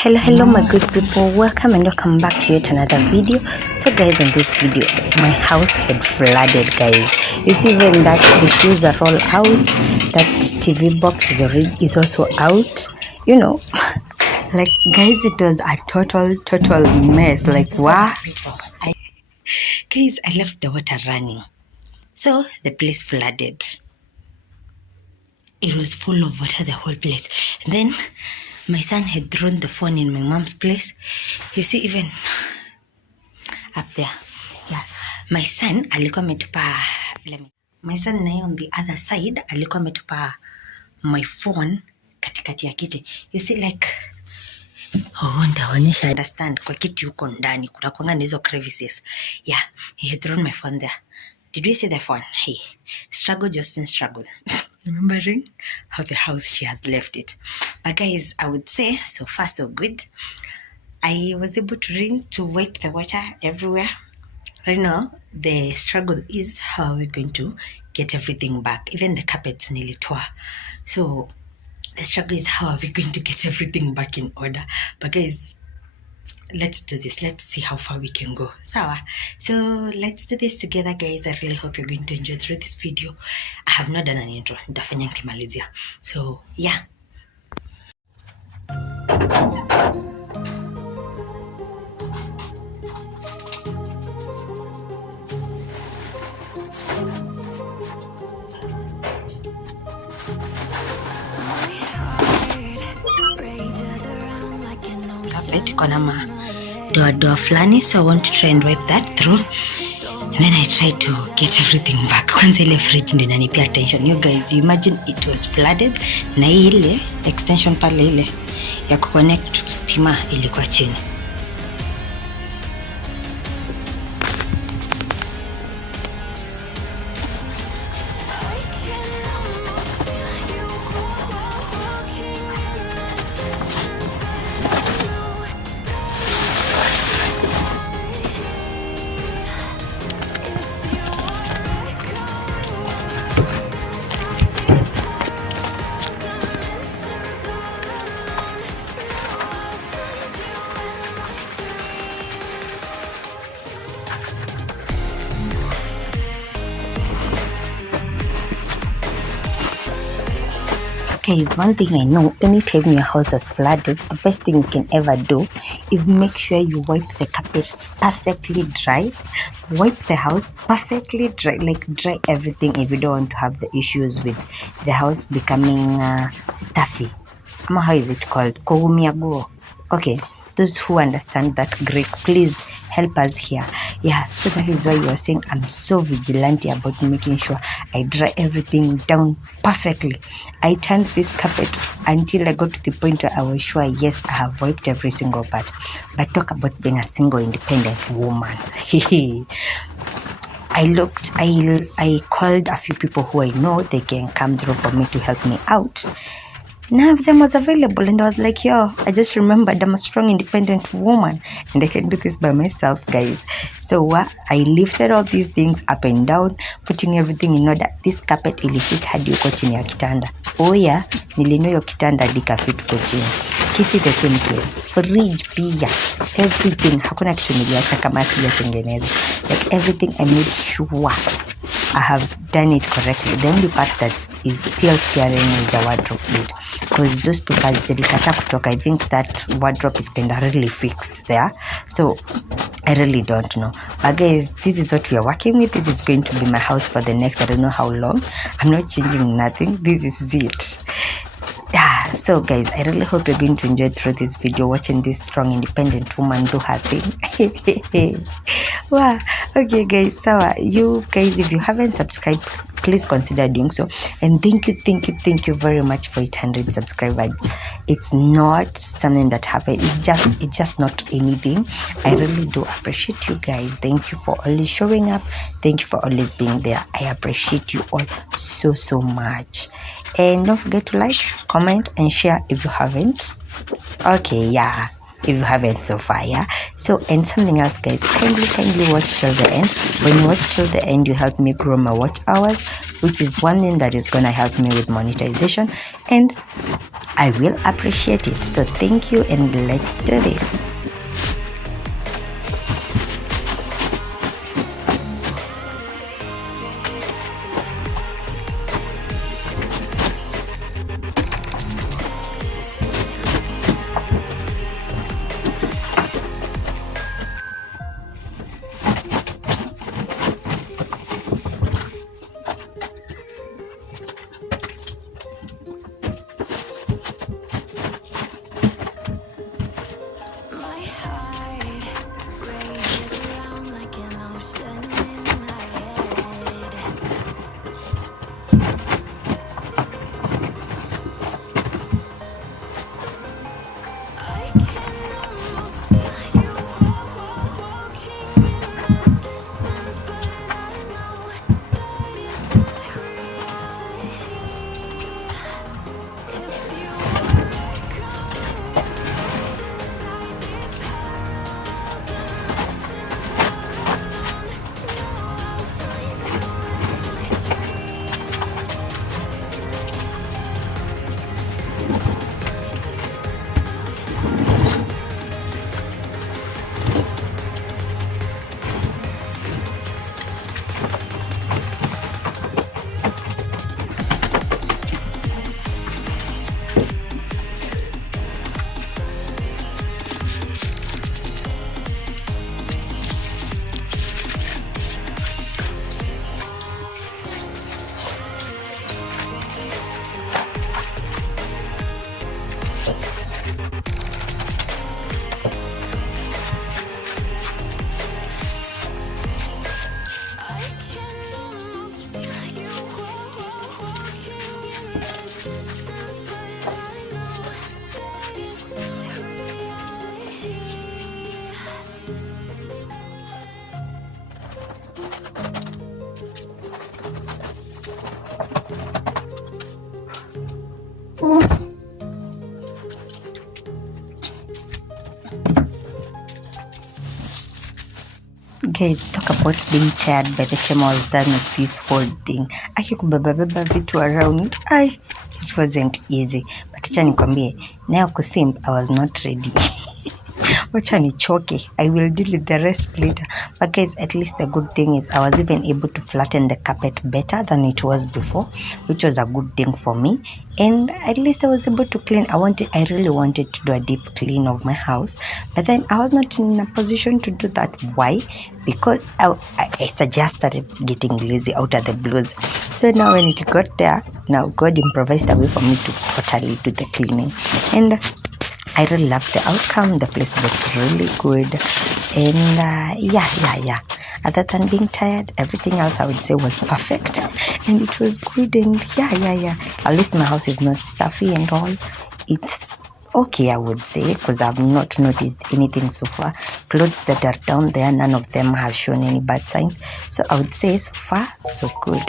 Hello my good people, welcome and welcome back to yet another video. So guys, in this video my house had flooded, guys. You see, even that the shoes are all out, that TV box is also out, you know. Like guys, it was a total mess. Like wow, guys, I left the water running, so the place flooded. It was full of water, the whole place. And then my son had thrown the phone in my mom's place. You see, even up there. Yeah. My son alikuwa ametupa, my son naye on the other side alikuwa ametupa my phone katikati ya kiti. You see, like, ndaonyesha, understand, kwa kiti huko ndani kuna kuanga na hizo crevices. Yeah, he had thrown my phone there. Did we see the phone? Hey, struggle, Josephine, struggle. Remembering how the house she has left it. But guys, I would say so far so good. I was able to rinse, to wipe the water everywhere. Right now, the struggle is how we're going to get everything back. Even the carpets nearly tore. So the struggle is how are we going to get everything back in order. But guys, let's do this. Let's see how far we can go. Sawa. So let's do this together, guys. I really hope you're going to enjoy through this video. I have not done an intro. Nitafanya nikimalizia. So yeah. Carpet konama doa flani, so I want to try and wipe that through. And then I try to get everything back. Kwanza ile fridge ndio inanipea attention. You guys, you imagine it was flooded na ile extension pale ile ya kuconnect to stima ilikuwa chini. Guys, one thing I know, anytime your house is flooded, the best thing you can ever do is make sure you wipe the carpet perfectly dry. Wipe the house perfectly dry, like dry everything if you don't want to have the issues with the house becoming stuffy. How is it called? Kogumiaguo. Okay, those who understand that Greek, please help us here. Yeah, so that is why you are saying I'm so vigilant about making sure I dry everything down perfectly. I turned this carpet until I got to the point where I was sure, yes, I have wiped every single part. But talk about being a single independent woman. I called a few people who I know they can come through for me to help me out. None of them was available, and I was like, yo, I just remembered I'm a strong independent woman and I can do this by myself, guys. So I lifted all these things up and down, putting everything in order. This carpet ilifit hadi uko chini ya kitanda. Oh yeah, nilino yo kitanda dikafit uko chini. Kiti the same place. Fridge pia. Everything. Hakuna kitu niliacha kama sijatengeneza. Like everything I made sure I have done it correctly. The only part that is still scaring me is the wardrobe bit. Because those people zilikata kutoka. I think that wardrobe is kind of really fixed there. So I really don't know. But guys, this is what we are working with. This is going to be my house for the next, I don't know how long. I'm not changing nothing. This is it. Yeah, so guys, I really hope you're going to enjoy through this video, watching this strong independent woman do her thing. Wow. Okay guys, so you guys, if you haven't subscribed, please consider doing so. And thank you very much for 800 subscribers. It's not something that happened, it's just not anything. I really do appreciate you guys. Thank you for always showing up. Thank you for always being there. I appreciate you all so much. And don't forget to like, comment and share if you haven't. Okay, yeah, if you haven't so far. Yeah, so, and something else, guys, kindly watch till the end. When you watch till the end, you help me grow my watch hours, which is one thing that is gonna help me with monetization. And I will appreciate it. So thank you, and let's do this. Guys, talk about being tired by the time I was done with this whole thing. Akikubebabeba vitu around, it wasn't easy. But acha nikwambie, nayo kusimp, I was not ready. Wacha nichoke. I will deal with the rest later. But guys, at least the good thing is I was even able to flatten the carpet better than it was before, which was a good thing for me. And at least I was able to clean. I really wanted to do a deep clean of my house, but then I was not in a position to do that. Why? Because I just started getting lazy out of the blues. So now when it got there, now God improvised a way for me to totally do the cleaning. And I really loved the outcome. The place looked really good. And yeah. Other than being tired, everything else I would say was perfect. And it was good. And yeah. At least my house is not stuffy and all. It's okay, I would say, because I've not noticed anything so far. Clothes that are down there, none of them have shown any bad signs. So I would say so far, so good.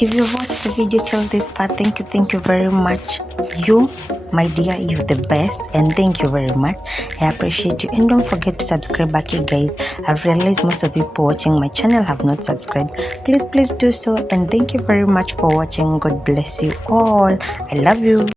If you've watched the video till this part, thank you very much. You My dear, you're the best, and thank you very much. I appreciate you, and don't forget to subscribe back here, guys. I've realized most of people watching my channel have not subscribed. Please do so, and thank you very much for watching. God bless you all. I love you.